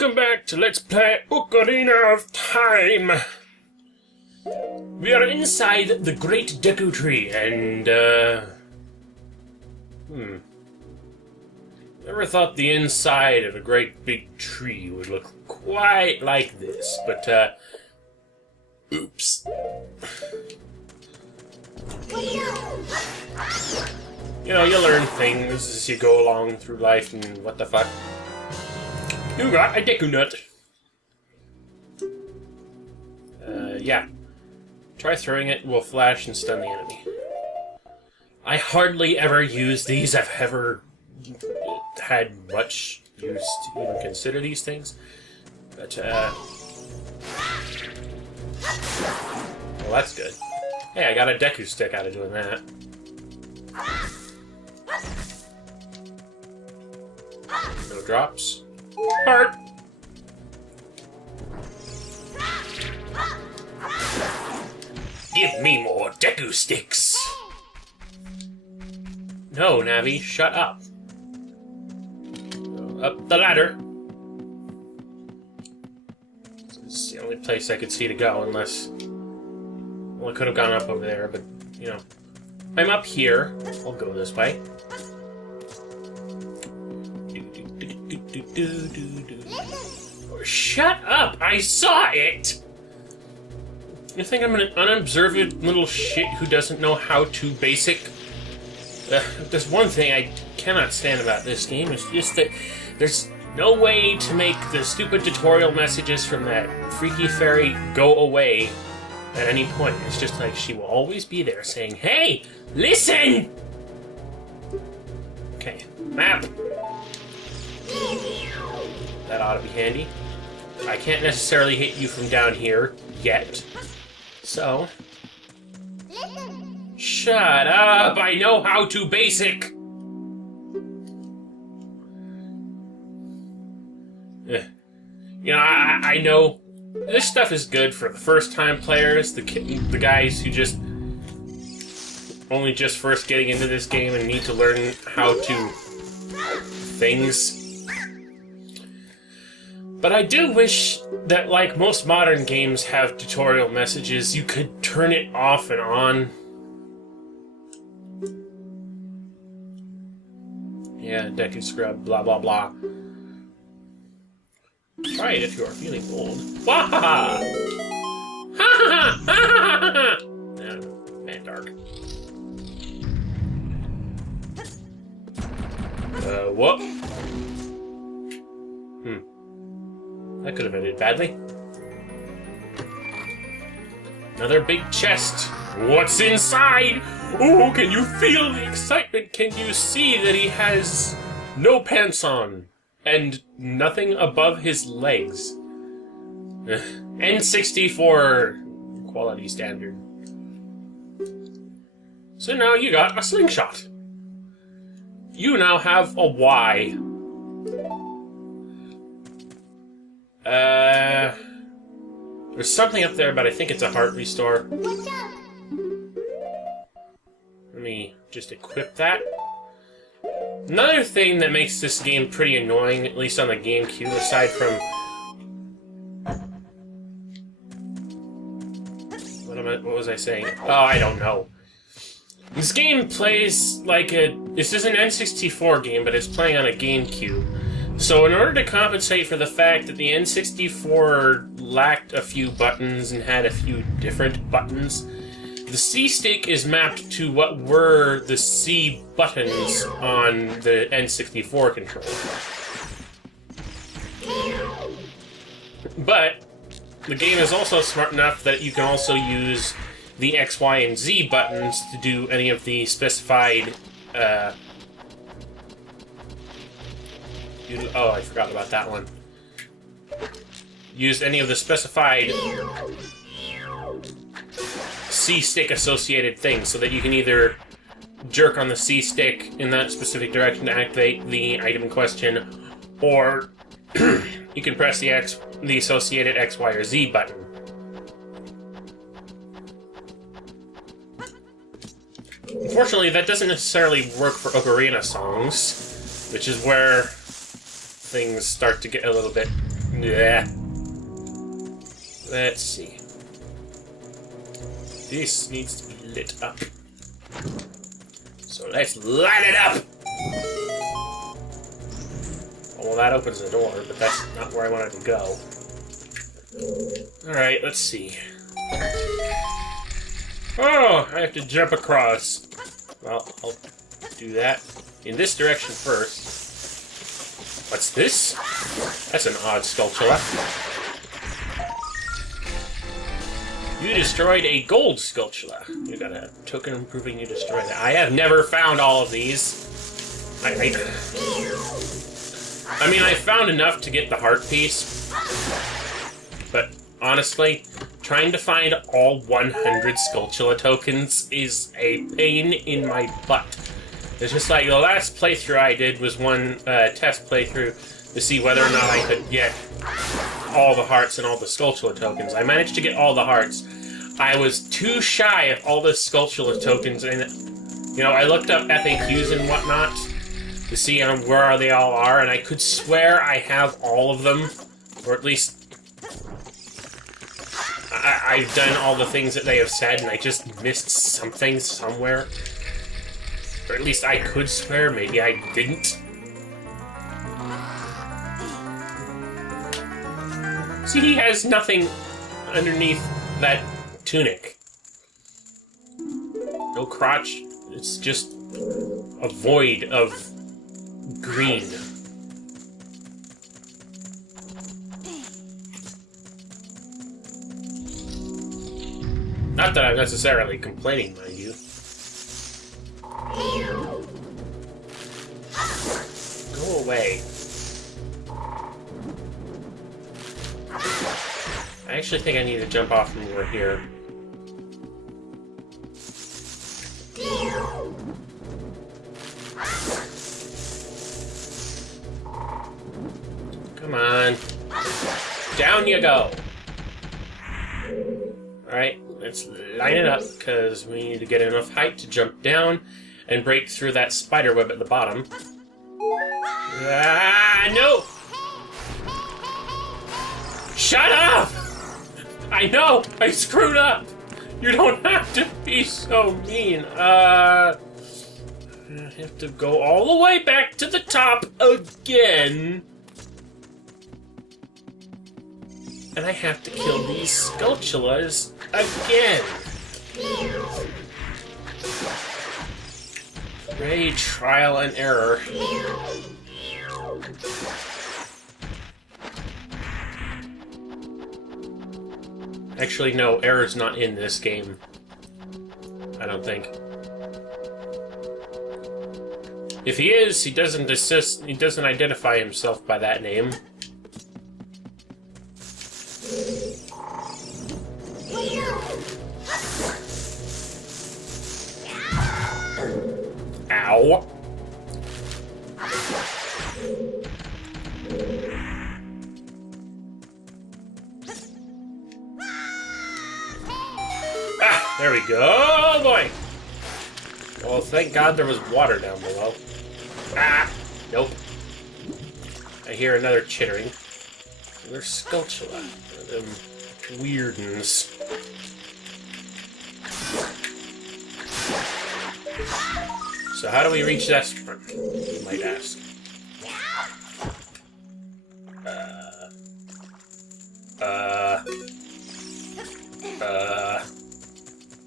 Welcome back to Let's Play Ocarina of Time! We are inside the Great Deku Tree, and, Never thought the inside of a great big tree would look quite like this, but, oops. You know, you learn things as you go along through life, and what the fuck. You got a Deku Nut. Yeah. Try throwing it, will flash and stun the enemy. I hardly ever use these. I've ever had much use to even consider these things. But, well, that's good. Hey, I got a Deku Stick out of doing that. No drops. Heart! Give me more Deku Sticks! No, Navi, shut up. Go up the ladder. This is the only place I could see to go, unless... Well, I could have gone up over there, but, you know. I'm up here. I'll go this way. Oh, shut up! I saw it! You think I'm an unobservant little shit who doesn't know how to basic? There's one thing I cannot stand about this game, it's just that there's no way to make the stupid tutorial messages from that freaky fairy go away at any point. It's just like she will always be there saying, "Hey, listen!" Okay, map. That ought to be handy. I can't necessarily hit you from down here yet. So... Shut up! I know how to basic! You know, I know this stuff is good for the first-time players, the guys who just... only just first getting into this game and need to learn how to... things. But I do wish that, like most modern games have tutorial messages, you could turn it off and on. Yeah, Deku Scrub, blah blah blah. Try it if you are feeling bold. Wahaha! Ha ha ha ha ha! Man, dark. What? That could have ended badly. Another big chest. What's inside? Oh, can you feel the excitement? Can you see that he has no pants on and nothing above his legs? N64 quality standard. So now you got a slingshot. You now have a Y. There's something up there, but I think it's a heart restore. What's up? Let me just equip that. Another thing that makes this game pretty annoying, at least on the GameCube, aside from... What was I saying? Oh, I don't know. This game plays like a... This is an N64 game, but it's playing on a GameCube. So in order to compensate for the fact that the N64 lacked a few buttons and had a few different buttons, the C stick is mapped to what were the C buttons on the N64 controller. But the game is also smart enough that you can also use the X, Y, and Z buttons to do any of the specified oh, I forgot about that one. Use any of the specified C-stick associated things, so that you can either jerk on the C-stick in that specific direction to activate the item in question, or you can press the associated X, Y, or Z button. Unfortunately, that doesn't necessarily work for Ocarina songs, which is where things start to get a little bit Yeah. Let's see. This needs to be lit up. So let's light it up! Well, that opens the door, but that's not where I wanted to go. Alright, let's see. Oh, I have to jump across. Well, I'll do that in this direction first. What's this? That's an odd skulltula. You destroyed a gold skulltula. You got a token proving you destroyed that. I have never found all of these. I mean, I found enough to get the heart piece. But honestly, trying to find all 100 skulltula tokens is a pain in my butt. It's just like the last playthrough I did was one test playthrough to see whether or not I could get all the hearts and all the skulltula tokens. I managed to get all the hearts. I was too shy of all the skulltula tokens, and you know, I looked up FAQs and whatnot to see where they all are, and I could swear I have all of them, or at least I've done all the things that they have said, and I just missed something somewhere. Or at least I could swear, maybe I didn't. See, he has nothing underneath that tunic. No crotch. It's just a void of green. Not that I'm necessarily complaining, mind you. Go away. I actually think I need to jump off from over here. Come on. Down you go. Alright, let's line it up, because we need to get enough height to jump down and break through that spider web at the bottom. Ah, no! Shut up! I know! I screwed up! You don't have to be so mean. I have to go all the way back to the top again. And I have to kill these skulltulas again. Great trial and error. Actually, no, error's not in this game. I don't think. If he is, he doesn't identify himself by that name. Ow. Ah, there we go. Oh boy. Well, thank God there was water down below. Ah, nope. I hear another chittering. Another skulltula. Them weirdens. So how do we reach that sprint, you might ask?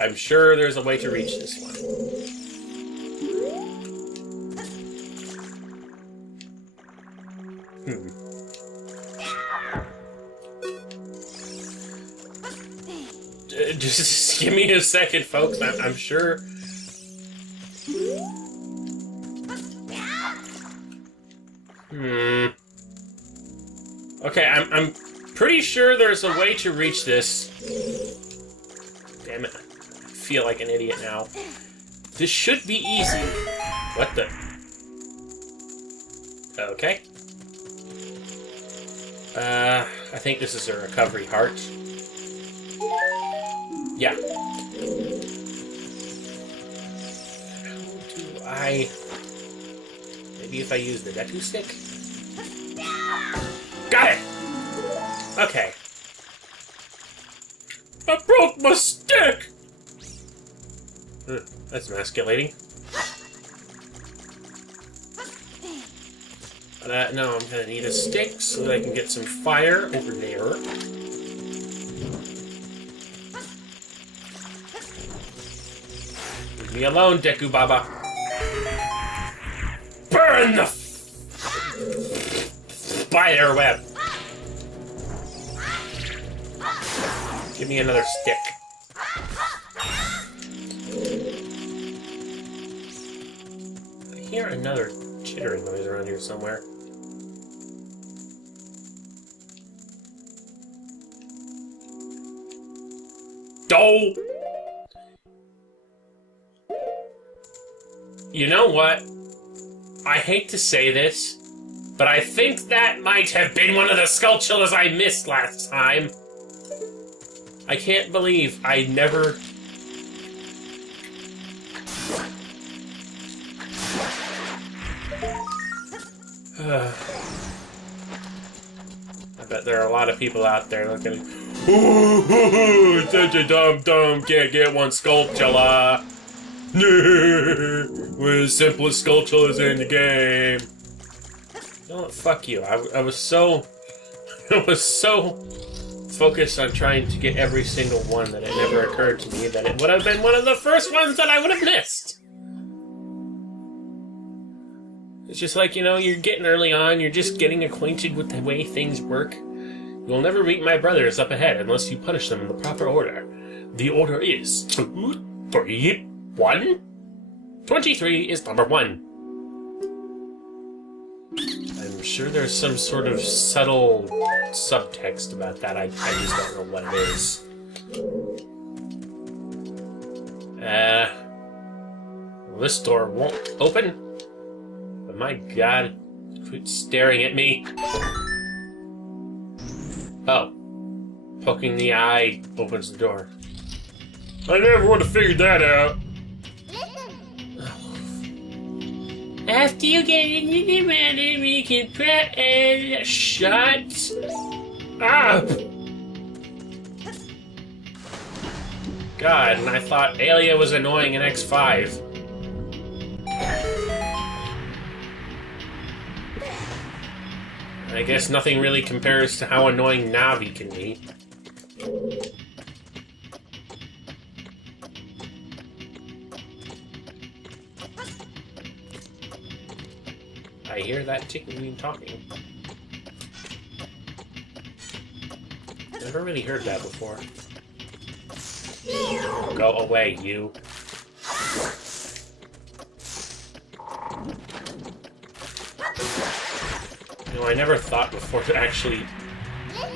I'm sure there's a way to reach this one. Just give me a second, folks. I'm sure. Okay, I'm pretty sure there's a way to reach this. Damn it. I feel like an idiot now. This should be easy. What the? Okay. I think this is a recovery heart. Yeah. How do maybe if I use the Deku stick? Got it! Okay. I broke my stick! That's emasculating. But no, I'm gonna need a stick so that I can get some fire over there. Leave me alone, Deku Baba. Burn the spider web. Give me another stick. I hear another chittering noise around here somewhere. Oh! You know what? I hate to say this, but I think that might have been one of the Skulltulas I missed last time. I can't believe I never... I bet there are a lot of people out there looking... Ooh, such a dumb, can't get one Skulltula. We're the simplest Skulltulas in the game. No, fuck you. I was so focused on trying to get every single one that it never occurred to me that it would have been one of the first ones that I would have missed. It's just like, you know, you're getting early on, you're just getting acquainted with the way things work. You'll never meet my brothers up ahead unless you punish them in the proper order. The order is 2, 3, 1. 23 is number 1. I'm sure there's some sort of subtle subtext about that. I just don't know what it is. Well, this door won't open. But my god, quit staring at me. Oh. Poking the eye opens the door. I never would have figured that out. After you get into the matter, we can prep and shut up. God, and I thought Alia was annoying in X5. I guess nothing really compares to how annoying Navi can be. I hear that chicken talking. Never really heard that before. Go away, you. You know, I never thought before to actually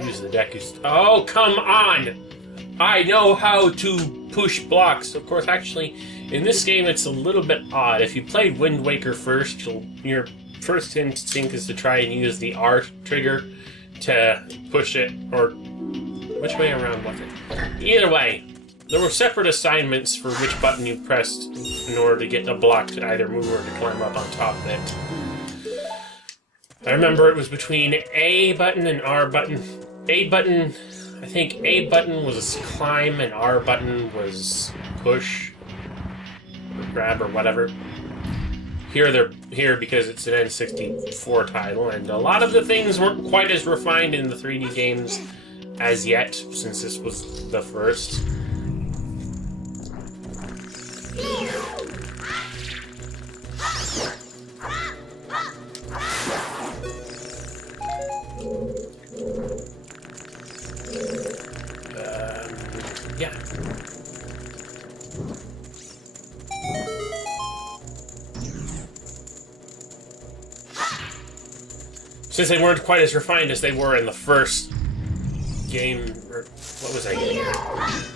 use the deck. Oh, come on! I know how to push blocks. Of course, actually, in this game, it's a little bit odd. If you played Wind Waker first, your first instinct is to try and use the R trigger to push it, or which way around was it? Either way, there were separate assignments for which button you pressed in order to get a block to either move or to climb up on top of it. I remember it was between A button and R button. A button, I think A button was climb and R button was push or grab or whatever. Here they're here because it's an N64 title, and a lot of the things weren't quite as refined in the 3D games as yet, since this was the first. Yeah. Since they weren't quite as refined as they were in the first game, or what was I getting at?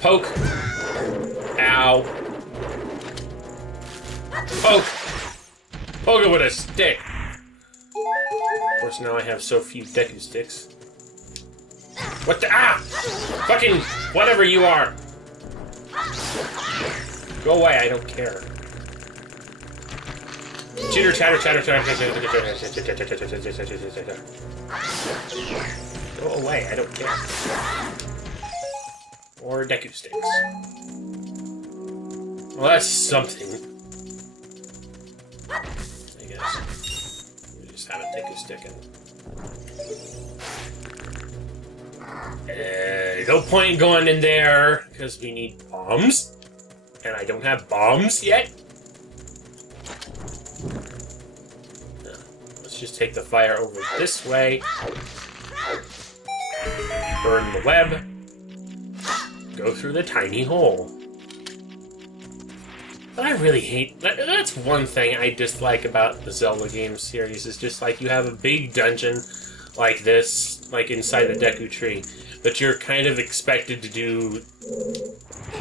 Poke. Ow. Poke. Poke it with a stick. Of course, now I have so few Deku sticks. What the? Ah! Fucking whatever you are! Go away, I don't care. Chitter chatter chatter chatter chatter chatter chatter chatter chatter chatter chatter chatter chatter chatter. Go away, I don't care. Or Deku Sticks. Well, that's something. I guess. We just have a Deku Stick in. No point in going in there, because we need bombs. And I don't have bombs yet. Let's just take the fire over this way. Burn the web. Go through the tiny hole. But I really hate... That's one thing I dislike about the Zelda game series, is just like you have a big dungeon like this, like inside the Deku Tree, but you're kind of expected to do...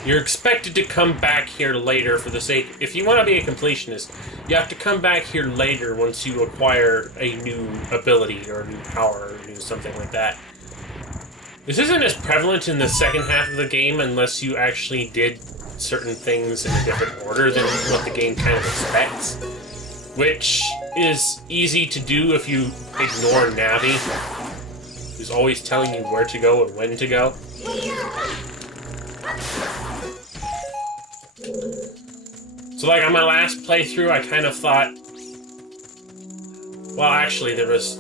You're expected to come back here later for the sake... If you want to be a completionist, you have to come back here later once you acquire a new ability or a new power or a new something like that. This isn't as prevalent in the second half of the game unless you actually did certain things in a different order than what the game kind of expects. Which is easy to do if you ignore Navi, who's always telling you where to go and when to go. So like on my last playthrough, I kind of thought... Well, actually, there was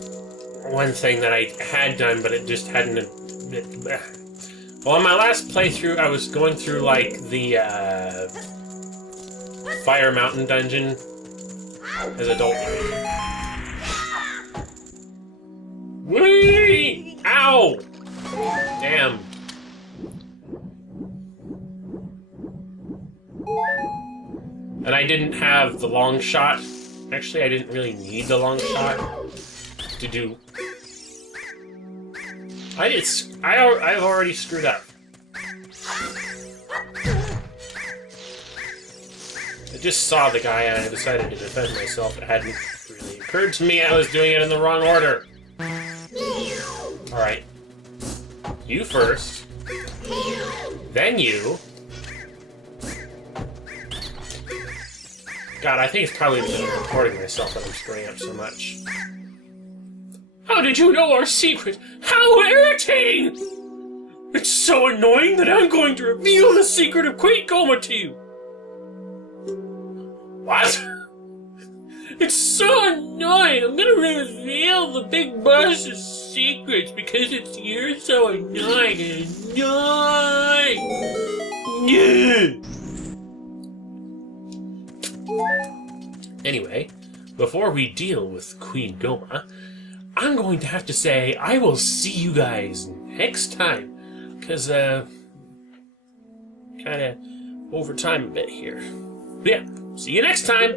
one thing that I had done, but it just hadn't... Well, on my last playthrough, I was going through, like, the, Fire Mountain dungeon as adult. Whee! Ow! Damn. And I didn't have the long shot. Actually, I didn't really need the long shot to do... I've already screwed up. I just saw the guy and I decided to defend myself. It hadn't really occurred to me I was doing it in the wrong order. Alright. You first. Then you. God, I think it's probably been recording myself that I'm screwing up so much. How did you know our secret? How irritating! It's so annoying that I'm going to reveal the secret of Queen Coma to you! What? It's so annoying! I'm gonna reveal the big boss's secrets because you're so annoying and annoying! Anyway, before we deal with Queen Goma, I'm going to have to say I will see you guys next time, because, kind of over time a bit here. But yeah, see you next time!